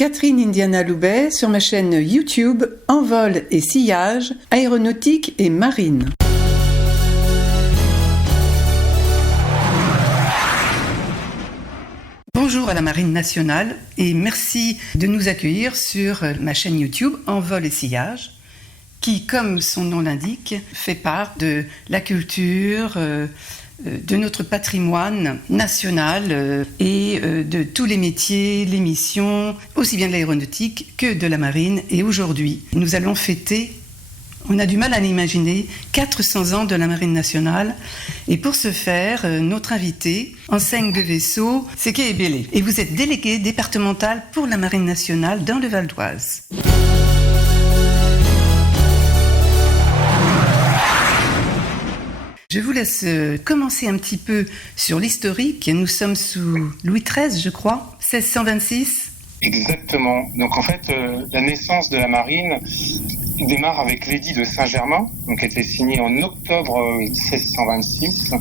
Catherine Indiana Loubet sur ma chaîne YouTube Envol et Sillage, aéronautique et marine. Bonjour à la Marine nationale et merci de nous accueillir sur ma chaîne YouTube Envol et Sillage qui, comme son nom l'indique, fait part de la culture, de notre patrimoine national et de tous les métiers, les missions, aussi bien de l'aéronautique que de la marine. Et aujourd'hui, nous allons fêter, on a du mal à l'imaginer, 400 ans de la Marine nationale. Et pour ce faire, notre invité, enseigne de vaisseau, c'est Kay Ebele. Et vous êtes délégué départemental pour la Marine nationale dans le Val d'Oise. Je vous laisse commencer un petit peu sur l'historique. Nous sommes sous Louis XIII, je crois, 1626. Exactement. Donc en fait, la naissance de la marine démarre avec l'édit de Saint-Germain, donc qui a été signé en octobre 1626.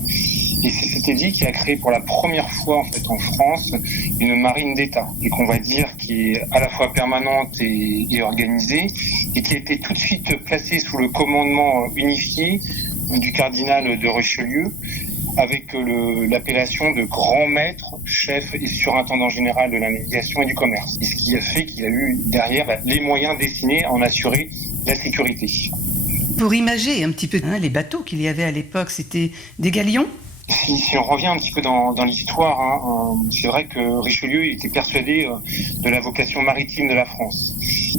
Et c'est cet édit qui a créé pour la première fois en fait en France une marine d'État, et qu'on va dire qui est à la fois permanente et organisée, et qui a été tout de suite placée sous le commandement unifié du cardinal de Richelieu, avec l'appellation de grand maître, chef et surintendant général de la navigation et du commerce. Et ce qui a fait qu'il a eu derrière les moyens destinés à en assurer la sécurité. Pour imager un petit peu les bateaux qu'il y avait à l'époque, c'était des galions ? Si on revient un petit peu dans l'histoire, c'est vrai que Richelieu était persuadé de la vocation maritime de la France.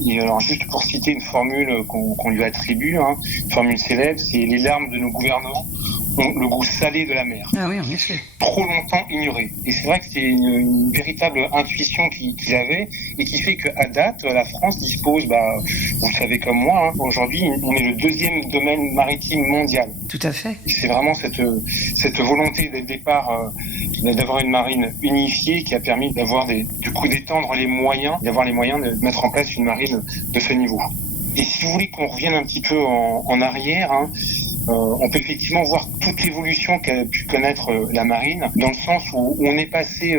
Et alors juste pour citer une formule qu'on lui attribue, une formule célèbre, c'est « Les larmes de nos gouvernants ont le goût salé de la mer ». Ah oui, en effet. Trop longtemps ignoré. Et c'est vrai que c'est une véritable intuition qu'il avait, et qui fait qu'à date, la France dispose, vous le savez comme moi, aujourd'hui, on est le deuxième domaine maritime mondial. Tout à fait. Et c'est vraiment cette volonté dès le départ d'avoir une marine unifiée qui a permis d'étendre les moyens, d'avoir les moyens de mettre en place une marine de ce niveau. Et si vous voulez qu'on revienne un petit peu en arrière, on peut effectivement voir toute l'évolution qu'a pu connaître la marine, dans le sens où on est passé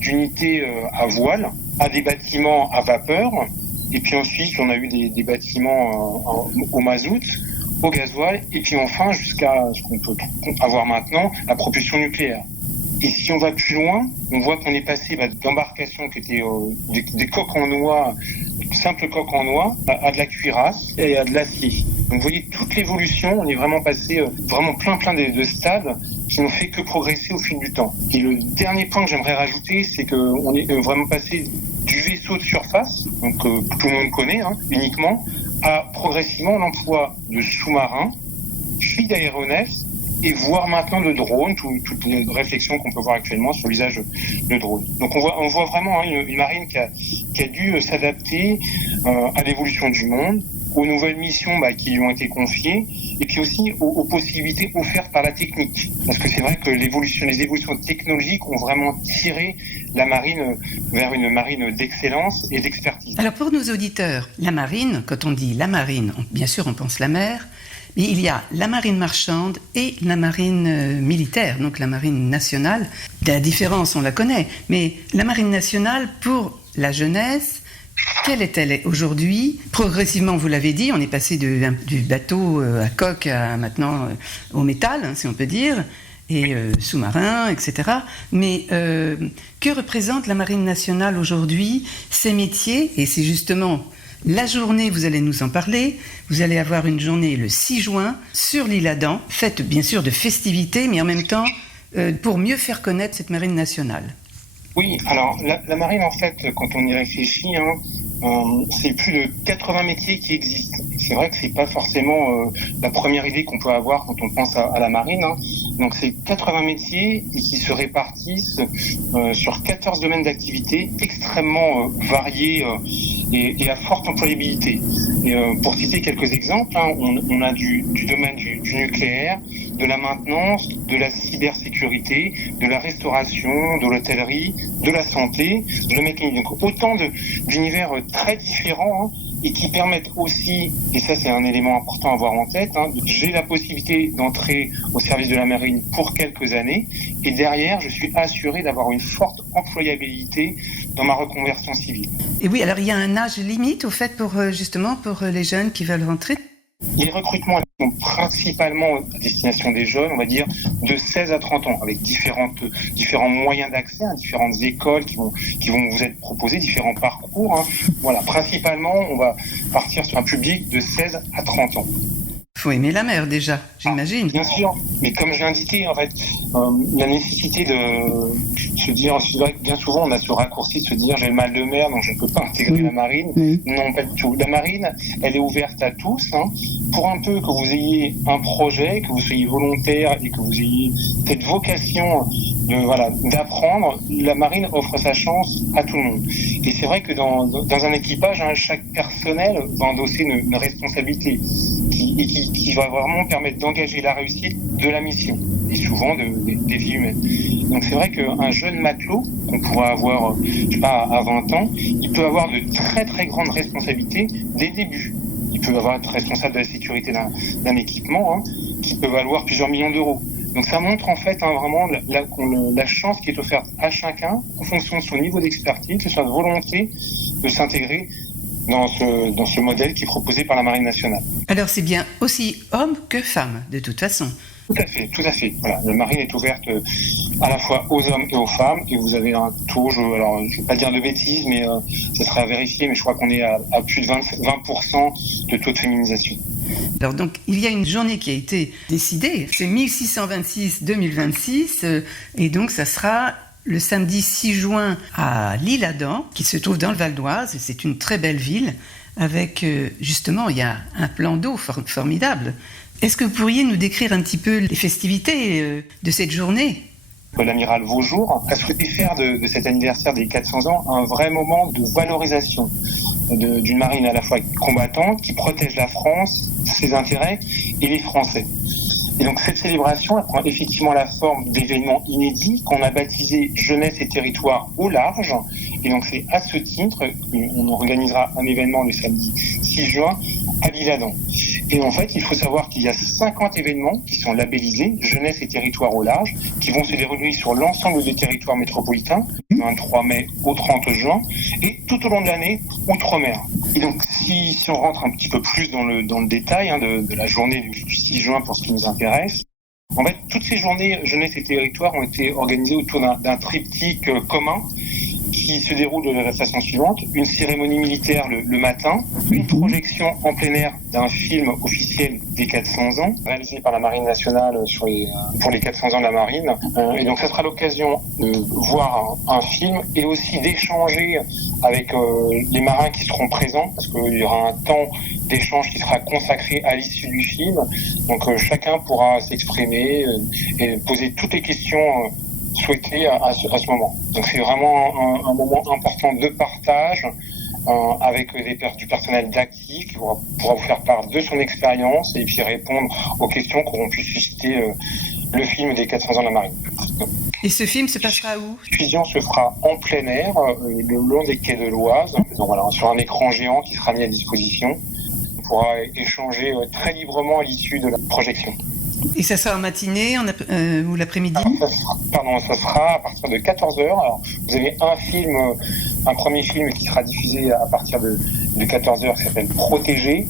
d'unités à voile à des bâtiments à vapeur, et puis ensuite on a eu des bâtiments au mazout, au gasoil, et puis enfin jusqu'à ce qu'on peut avoir maintenant, la propulsion nucléaire. Et si on va plus loin, on voit qu'on est passé d'embarcations qui étaient des coques en noix, simples coques en noix, à de la cuirasse et à de l'acier. Donc vous voyez toute l'évolution, on est vraiment passé vraiment plein de stades qui n'ont fait que progresser au fil du temps. Et le dernier point que j'aimerais rajouter, c'est qu'on est vraiment passé du vaisseau de surface, donc que tout le monde connaît uniquement, à progressivement l'emploi de sous-marins, puis d'aéronefs, et voire maintenant de drones, toutes les réflexions qu'on peut voir actuellement sur l'usage de drones. Donc on voit vraiment une marine qui a dû s'adapter à l'évolution du monde, aux nouvelles missions qui lui ont été confiées, et puis aussi aux possibilités offertes par la technique. Parce que c'est vrai que les évolutions technologiques ont vraiment tiré la marine vers une marine d'excellence et d'expertise. Alors pour nos auditeurs, la marine, quand on dit la marine, bien sûr on pense la mer, mais il y a la marine marchande et la marine militaire, donc la marine nationale. La différence, on la connaît, mais la marine nationale, pour la jeunesse, quelle est-elle aujourd'hui ? Progressivement, vous l'avez dit, on est passé du bateau à coque à maintenant au métal, si on peut dire, et sous-marin, etc. Mais que représente la marine nationale aujourd'hui ? Ces métiers, et c'est justement la journée, vous allez nous en parler, vous allez avoir une journée le 6 juin sur l'île Adam, faite bien sûr de festivités, mais en même temps pour mieux faire connaître cette marine nationale. Oui, alors la marine, en fait, quand on y réfléchit, c'est plus de 80 métiers qui existent. C'est vrai que c'est pas forcément la première idée qu'on peut avoir quand on pense à la marine. Donc c'est 80 métiers qui se répartissent sur 14 domaines d'activité extrêmement variés et à forte employabilité. Et pour citer quelques exemples, on a du domaine du nucléaire, de la maintenance, de la cybersécurité, de la restauration, de l'hôtellerie, de la santé, de la mécanique. Donc autant d'univers très différents et et qui permettent aussi, et ça c'est un élément important à avoir en tête, j'ai la possibilité d'entrer au service de la marine pour quelques années et derrière je suis assuré d'avoir une forte employabilité dans ma reconversion civile. Et oui, alors il y a un âge limite au fait pour les jeunes qui veulent rentrer. Les recrutements sont principalement à destination des jeunes, on va dire, de 16 à 30 ans, avec différents moyens d'accès, différentes écoles qui vont vous être proposées, différents parcours. Voilà, principalement, on va partir sur un public de 16 à 30 ans. Il faut aimer la mer déjà, j'imagine. Bien sûr, mais comme je l'ai indiqué, en fait, la nécessité de se dire, c'est vrai que bien souvent on a ce raccourci de se dire j'ai le mal de mer donc je ne peux pas intégrer la marine. Non, pas du tout. La marine, elle est ouverte à tous. Pour un peu que vous ayez un projet, que vous soyez volontaire et que vous ayez cette vocation d'apprendre, la marine offre sa chance à tout le monde. Et c'est vrai que dans un équipage, chaque personnel va endosser une responsabilité qui va vraiment permettre d'engager la réussite de la mission et souvent des vies humaines. Donc c'est vrai qu'un jeune matelot qu'on pourra avoir, à 20 ans, il peut avoir de très très grandes responsabilités dès le début. Il peut être responsable de la sécurité d'un équipement qui peut valoir plusieurs millions d'euros. Donc ça montre en fait vraiment la chance qui est offerte à chacun en fonction de son niveau d'expertise, de sa volonté de s'intégrer dans ce modèle qui est proposé par la Marine nationale. Alors c'est bien aussi hommes que femmes, de toute façon. Tout à fait. Voilà, la marine est ouverte à la fois aux hommes et aux femmes, et vous avez un taux, je ne vais pas dire de bêtises, mais ça serait à vérifier, mais je crois qu'on est à plus de 20% de taux de féminisation. Alors donc, il y a une journée qui a été décidée, c'est 1626-2026, et donc ça sera le samedi 6 juin à l'Isle-Adam, qui se trouve dans le Val d'Oise, et c'est une très belle ville, avec justement, il y a un plan d'eau formidable. Est-ce que vous pourriez nous décrire un petit peu les festivités de cette journée ? L'amiral Vaujour a souhaité faire de cet anniversaire des 400 ans un vrai moment de valorisation d'une marine à la fois combattante qui protège la France, ses intérêts et les Français. Et donc cette célébration elle prend effectivement la forme d'événements inédits qu'on a baptisé Jeunesse et territoire au large. Et donc c'est à ce titre qu'on organisera un événement le samedi 6 juin à l'Isle-Adam. Et en fait, il faut savoir qu'il y a 50 événements qui sont labellisés Jeunesse et territoire au large, qui vont se dérouler sur l'ensemble des territoires métropolitains, du 23 mai au 30 juin, et tout au long de l'année, outre-mer. Et donc, si on rentre un petit peu plus dans le détail de la journée du 6 juin pour ce qui nous intéresse, en fait, toutes ces journées Jeunesse et territoire ont été organisées autour d'un triptyque commun qui se déroule de la façon suivante: une cérémonie militaire le matin, une projection en plein air d'un film officiel des 400 ans, réalisé par la Marine nationale pour les 400 ans de la Marine. Et donc ça sera l'occasion de voir un film et aussi d'échanger avec les marins qui seront présents, parce qu'il y aura un temps d'échange qui sera consacré à l'issue du film. Donc chacun pourra s'exprimer et poser toutes les questions souhaité à ce moment. Donc c'est vraiment un moment important de partage avec du personnel d'actif qui pourra vous faire part de son expérience et puis répondre aux questions qu'auront pu susciter le film des 400 ans de la Marine. Et ce film se passera où ? La diffusion se fera en plein air, le long des quais de l'Oise, donc voilà, sur un écran géant qui sera mis à disposition. On pourra échanger très librement à l'issue de la projection. Et ça sera en matinée ou l'après-midi ? Ça sera à partir de 14h. Alors, vous avez un premier film qui sera diffusé à partir de 14h, qui s'appelle Protégé,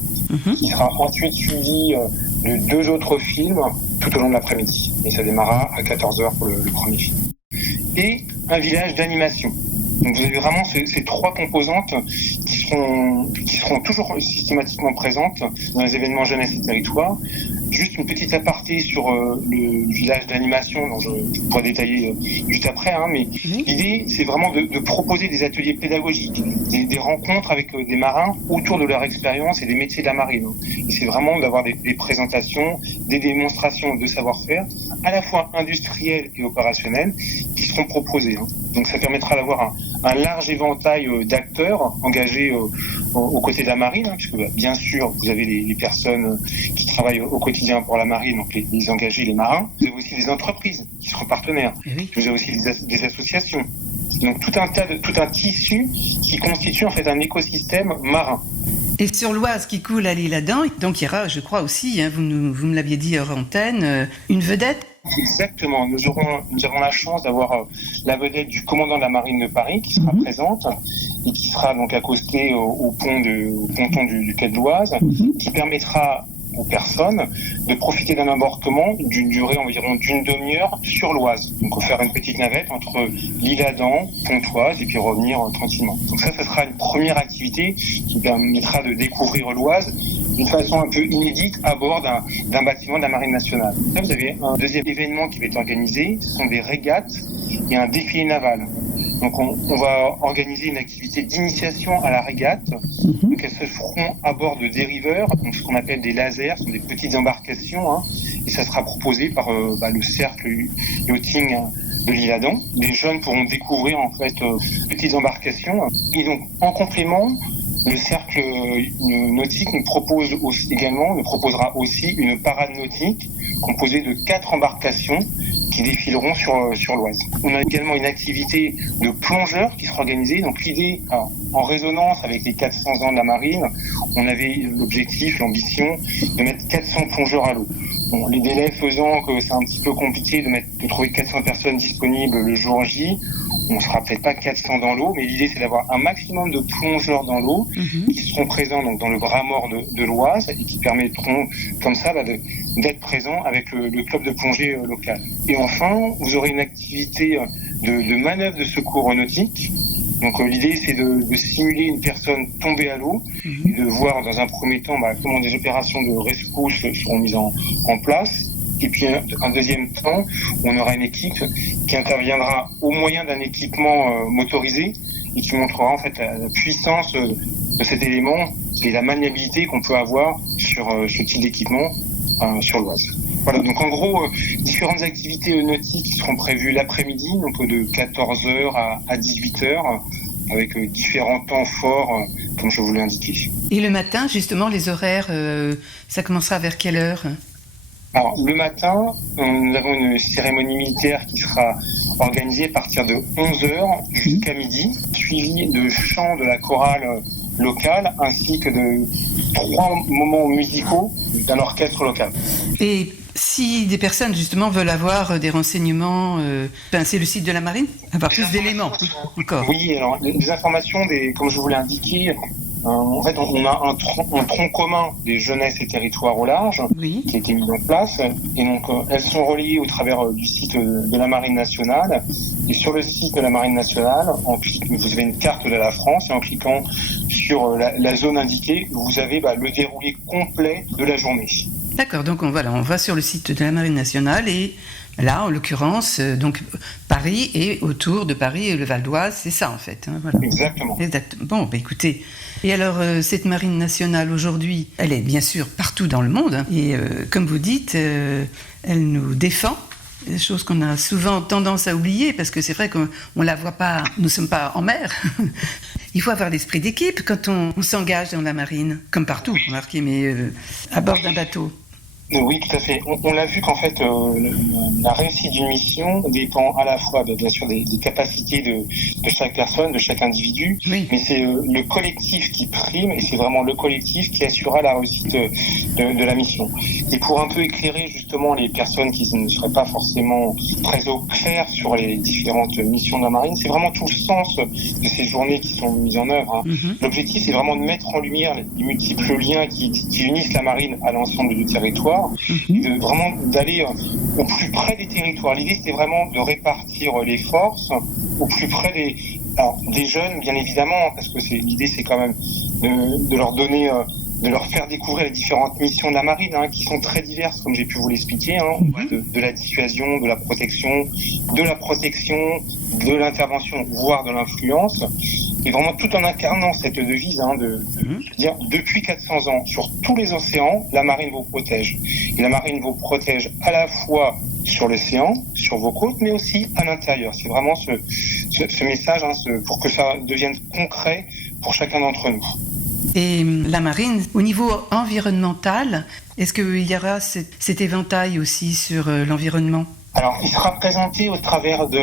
qui sera ensuite suivi de 2 autres films tout au long de l'après-midi. Et ça démarrera à 14h pour le premier film. Et un village d'animation. Donc vous avez vraiment ces 3 composantes qui seront toujours systématiquement présentes dans les événements Jeunesse et territoire. Juste une petite aparté sur le village d'animation dont je pourrais détailler juste après, mais l'idée c'est vraiment de proposer des ateliers pédagogiques, des rencontres avec des marins autour de leur expérience et des métiers de la marine. Et c'est vraiment d'avoir des présentations, des démonstrations de savoir-faire, à la fois industriels et opérationnels, qui seront proposés. Donc ça permettra d'avoir un large éventail d'acteurs engagés aux côtés de la marine, puisque bien sûr vous avez les personnes qui travaillent au quotidien pour la marine, donc les engagés, les marins. Vous avez aussi des entreprises qui seront partenaires. Vous avez aussi des associations. Donc tout un tissu qui constitue en fait un écosystème marin. Et sur l'Oise qui coule à l'Isle-Adam, donc il y aura, je crois aussi, vous me l'aviez dit hors antenne, une vedette. Exactement, nous avons la chance d'avoir la vedette du commandant de la marine de Paris qui sera présente et qui sera donc accostée au ponton du quai de l'Oise, qui permettra aux personnes de profiter d'un embarquement d'une durée environ d'une demi-heure sur l'Oise. Donc faire une petite navette entre l'Isle-Adam, Pontoise et puis revenir tranquillement. Donc ça sera une première activité qui permettra de découvrir l'Oise d'une façon un peu inédite à bord d'un bâtiment de la Marine nationale. Là, vous avez un deuxième événement qui va être organisé, ce sont des régates et un défilé naval. Donc on va organiser une activité d'initiation à la régate. Donc elles se feront à bord de dériveurs, donc ce qu'on appelle des lasers, ce sont des petites embarcations, et ça sera proposé par le cercle yachting de l'Isle-Adam. Les jeunes pourront découvrir en fait petites embarcations. Et donc en complément, le cercle nautique nous proposera aussi une parade nautique composée de 4 embarcations qui défileront sur l'Oise. On a également une activité de plongeurs qui sera organisée. Donc l'idée, en résonance avec les 400 ans de la marine, on avait l'ambition de mettre 400 plongeurs à l'eau. Bon, les délais faisant que c'est un petit peu compliqué de trouver 400 personnes disponibles le jour J, on sera peut-être pas 400 dans l'eau, mais l'idée c'est d'avoir un maximum de plongeurs dans l'eau qui seront présents donc dans le bras mort de l'Oise et qui permettront comme ça d'être présents avec le club de plongée local. Et enfin, vous aurez une activité de manœuvre de secours nautique. Donc l'idée c'est de simuler une personne tombée à l'eau et de voir dans un premier temps comment des opérations de rescousse seront mises en place. Et puis un deuxième temps, on aura une équipe qui interviendra au moyen d'un équipement motorisé et qui montrera en fait la puissance de cet élément et la maniabilité qu'on peut avoir sur ce type d'équipement sur l'Oise. Voilà, donc en gros, différentes activités nautiques qui seront prévues l'après-midi, donc de 14h à 18h, avec différents temps forts, comme je vous l'ai indiqué. Et le matin, justement, les horaires, ça commencera vers quelle heure ? Alors, le matin, nous avons une cérémonie militaire qui sera organisée à partir de 11h jusqu'à midi, suivie de chants de la chorale locale, ainsi que de 3 moments musicaux d'un orchestre local. Et si des personnes, justement, veulent avoir des renseignements, c'est le site de la marine ? Avoir plus d'éléments encore. Oui, alors, les informations, comme je vous l'ai indiqué, en fait, on a un tronc commun des jeunesses et territoires au large qui a été mis en place. Et donc, elles sont reliées au travers du site de la Marine nationale. Et sur le site de la Marine nationale, vous avez une carte de la France et en cliquant sur la zone indiquée, vous avez le déroulé complet de la journée. D'accord, donc on va sur le site de la Marine nationale et là, en l'occurrence, donc Paris et autour de Paris et le Val d'Oise, c'est ça en fait. Voilà. Exactement. Bon, écoutez, et alors cette Marine nationale aujourd'hui, elle est bien sûr partout dans le monde et comme vous dites, elle nous défend. Des choses qu'on a souvent tendance à oublier parce que c'est vrai qu'on ne la voit pas, nous ne sommes pas en mer. Il faut avoir l'esprit d'équipe quand on s'engage dans la marine, comme partout, remarquez, mais à bord d'un bateau. Oui, tout à fait. On l'a vu qu'en fait, la réussite d'une mission dépend à la fois, bien sûr, des capacités de chaque personne, de chaque individu, mais c'est le collectif qui prime et c'est vraiment le collectif qui assurera la réussite de la mission. Et pour un peu éclairer justement les personnes qui ne seraient pas forcément très au clair sur les différentes missions de la marine, c'est vraiment tout le sens de ces journées qui sont mises en œuvre. L'objectif, c'est vraiment de mettre en lumière les multiples liens qui unissent la marine à l'ensemble du territoire. Et vraiment d'aller au plus près des territoires. L'idée, c'est vraiment de répartir les forces au plus près des jeunes, bien évidemment, parce que l'idée, c'est quand même de leur donner, de leur faire découvrir les différentes missions de la marine, qui sont très diverses, comme j'ai pu vous l'expliquer, de la dissuasion, de la protection, de l'intervention, voire de l'influence. Et vraiment tout en incarnant cette devise de dire depuis 400 ans, sur tous les océans, la marine vous protège. Et la marine vous protège à la fois sur l'océan, sur vos côtes, mais aussi à l'intérieur. C'est vraiment ce message pour que ça devienne concret pour chacun d'entre nous. Et la marine, au niveau environnemental, est-ce qu'il y aura cet éventail aussi sur l'environnement ? Alors, il sera présenté au travers du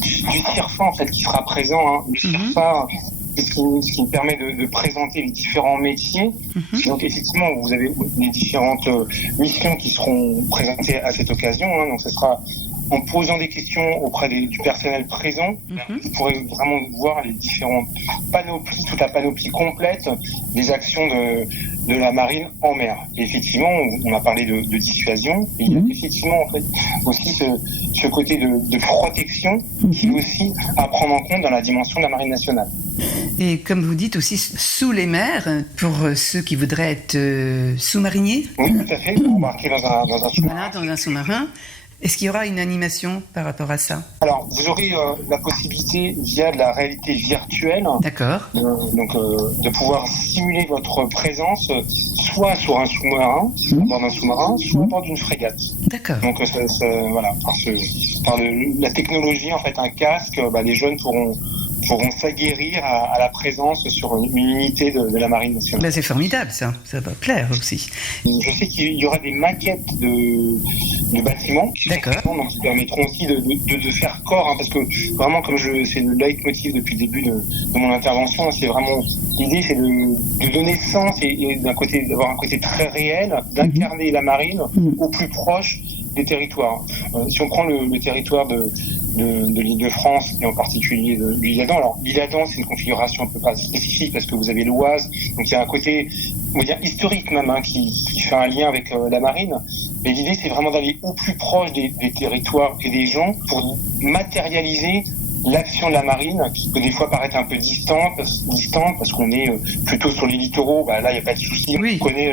CIRFA, en fait, qui sera présent. Le CIRFA, ce qui me permet de présenter les différents métiers. Donc effectivement, vous avez les différentes missions qui seront présentées à cette occasion. Donc ce sera en posant des questions auprès du personnel présent. Vous pourrez vraiment voir les différentes panoplies, toute la panoplie complète des actions de la marine en mer. Et effectivement, on a parlé de dissuasion, et il y a effectivement en fait aussi ce côté de protection qui est aussi à prendre en compte dans la dimension de la marine nationale. Et comme vous dites aussi, sous les mers, pour ceux qui voudraient être sous-mariniers. Oui, tout à fait, embarquer dans un sous-marin. Voilà, dans un sous-marin. Est-ce qu'il y aura une animation par rapport à ça ? Alors, vous aurez la possibilité, via de la réalité virtuelle, D'accord. De pouvoir simuler votre présence, soit sur un sous-marin, à bord d'un sous-marin, soit à bord d'une frégate. D'accord. Donc, voilà, par la technologie, en fait, un casque, les jeunes pourront s'aguerrir à la présence sur une unité de la marine nationale. C'est formidable, ça va plaire aussi. Je sais qu'il y aura des maquettes de bâtiments qui permettront aussi de faire corps, parce que vraiment, comme c'est le leitmotiv depuis le début de mon intervention, c'est vraiment l'idée, c'est de donner sens et d'avoir un côté très réel, d'incarner la marine au plus proche des territoires. Si on prend le territoire de l'Île-de-France et en particulier de l'Isle-Adam. Alors l'Isle-Adam, c'est une configuration un peu pas spécifique parce que vous avez l'Oise, donc il y a un côté, on va dire historique même, qui fait un lien avec la marine. Mais l'idée, c'est vraiment d'aller au plus proche des territoires et des gens pour matérialiser l'action de la marine, qui peut des fois paraître un peu distante parce qu'on est plutôt sur les littoraux. Là, il n'y a pas de souci. Oui. On connaît,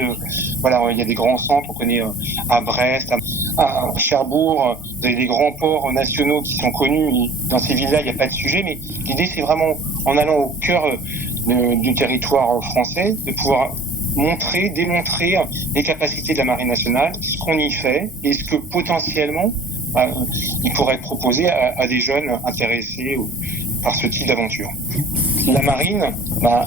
il y a des grands centres. On connaît à Brest, à Cherbourg, vous avez des grands ports nationaux qui sont connus. Et dans ces villes-là, il n'y a pas de sujet. Mais l'idée, c'est vraiment, en allant au cœur du territoire français, de pouvoir démontrer les capacités de la marine nationale, ce qu'on y fait et ce que potentiellement il pourrait être proposé à des jeunes intéressés par ce type d'aventure. La marine,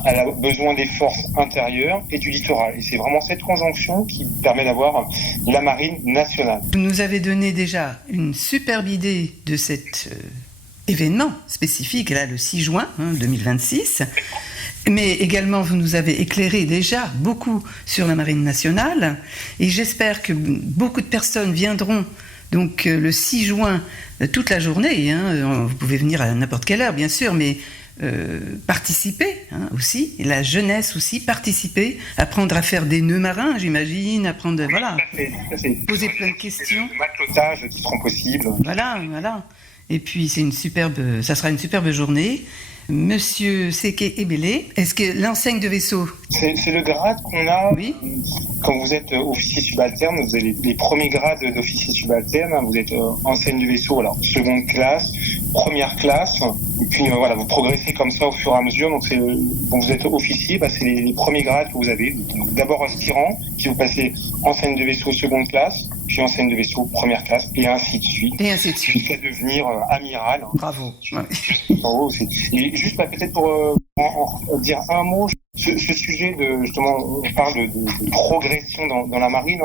elle a besoin des forces intérieures et du littoral. Et c'est vraiment cette conjonction qui permet d'avoir la marine nationale. Vous nous avez donné déjà une superbe idée de cet événement spécifique, là, le 6 juin 2026. Mais également, vous nous avez éclairé déjà beaucoup sur la marine nationale. Et j'espère que beaucoup de personnes viendront donc le 6 juin, toute la journée, vous pouvez venir à n'importe quelle heure bien sûr, mais participer aussi, et la jeunesse aussi, participer, apprendre à faire des nœuds marins, j'imagine, apprendre, poser plein de questions. Des matelotages qui seront possibles. Voilà. Et puis ça sera une superbe journée. Monsieur Seke Ebele, est-ce que l'enseigne de vaisseau... C'est le grade qu'on a. Oui. Quand vous êtes officier subalterne, vous avez les premiers grades d'officier subalterne. Vous êtes enseigne de vaisseau, alors seconde classe, première classe, et puis vous progressez comme ça au fur et à mesure. Donc quand vous êtes officier, c'est les premiers grades que vous avez. Donc, d'abord aspirant, puis vous passez enseigne de vaisseau seconde classe, puis enseigne de vaisseau première classe, et ainsi de suite. Jusqu'à devenir amiral. Bravo. Et juste peut-être pour en dire un mot, ce sujet justement, on parle de progression dans la marine.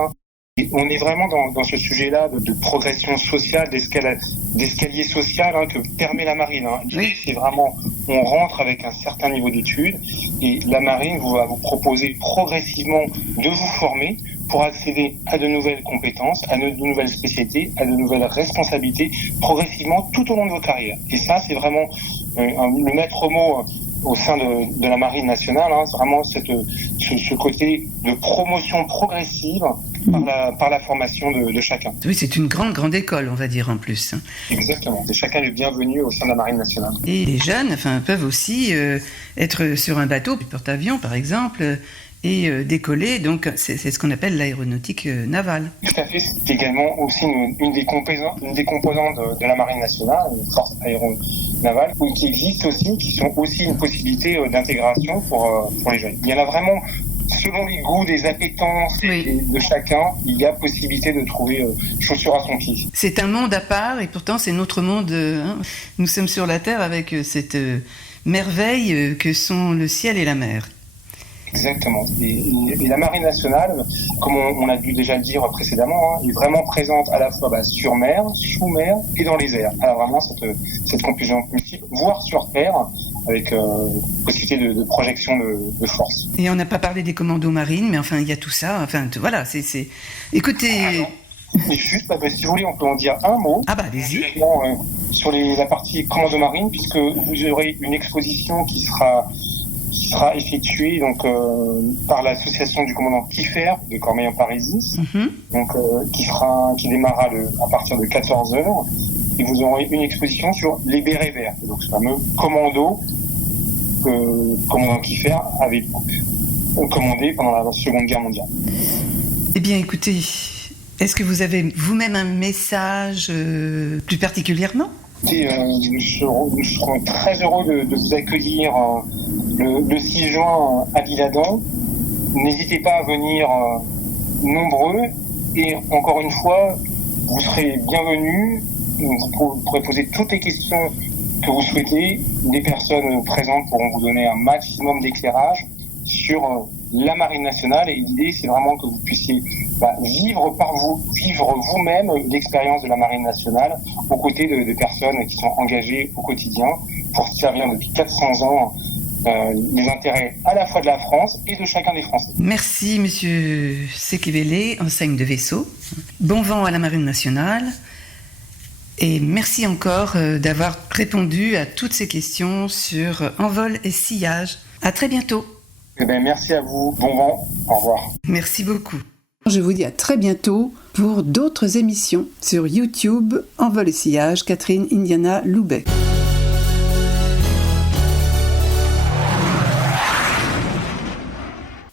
Et on est vraiment dans ce sujet-là de progression sociale, d'escalier social que permet la marine. Oui. C'est vraiment, on rentre avec un certain niveau d'études et la marine va vous proposer progressivement de vous former pour accéder à de nouvelles compétences, à de nouvelles spécialités, à de nouvelles responsabilités, progressivement tout au long de vos carrières. Et ça, c'est vraiment le maître mot au sein de la marine nationale, c'est vraiment ce côté de promotion progressive par la formation de chacun. Oui, c'est une grande école, on va dire, en plus. Exactement, c'est chacun le bienvenu au sein de la marine nationale. Et les jeunes peuvent aussi être sur un bateau, porte-avions par exemple, et décoller, donc c'est ce qu'on appelle l'aéronautique navale. Tout à fait, c'est également aussi une des composantes de la marine nationale, une force aéronavale, qui existe aussi, qui sont aussi une possibilité d'intégration pour les jeunes. Il y en a vraiment, selon les goûts, des appétences de chacun, il y a possibilité de trouver chaussure à son pied. C'est un monde à part, et pourtant c'est notre monde. Nous sommes sur la Terre avec cette merveille que sont le ciel et la mer. Exactement. Et la marine nationale, comme on a dû déjà le dire précédemment, est vraiment présente à la fois sur mer, sous mer et dans les airs. Alors vraiment cette composante multiple, voire sur terre, avec possibilité de projection de force. Et on n'a pas parlé des commandos marines, mais enfin, il y a tout ça. Enfin, voilà, c'est... Écoutez... Et juste, si vous voulez, on peut en dire un mot. Ah bah, allez-y. Sur la partie commando marine, puisque vous aurez une exposition qui sera effectuée donc par l'association du commandant Kiefer de Cormeilles-en-Parisis, donc qui démarrera à partir de 14h. Et vous aurez une exposition sur les bérets verts, donc ce fameux commando que commandant Kiefer avait commandé pendant la Seconde Guerre mondiale. Eh bien, écoutez, est-ce que vous avez vous-même un message plus particulièrement ? Nous serons très heureux de vous accueillir le 6 juin à l'Isle-Adam. N'hésitez pas à venir nombreux et encore une fois, vous serez bienvenus. Vous pourrez poser toutes les questions que vous souhaitez. Les personnes présentes pourront vous donner un maximum d'éclairage sur la Marine nationale. Et l'idée, c'est vraiment que vous puissiez vivre vous-même l'expérience de la Marine nationale aux côtés de personnes qui sont engagées au quotidien pour servir depuis 400 ans les intérêts à la fois de la France et de chacun des Français. Merci, monsieur Sekebele, enseigne de vaisseau. Bon vent à la Marine nationale. Et merci encore d'avoir répondu à toutes ces questions sur envol et sillage. À très bientôt. Merci à vous. Bon vent. Au revoir. Merci beaucoup. Je vous dis à très bientôt pour d'autres émissions sur YouTube Envol et sillage, Catherine Indiana Loubet.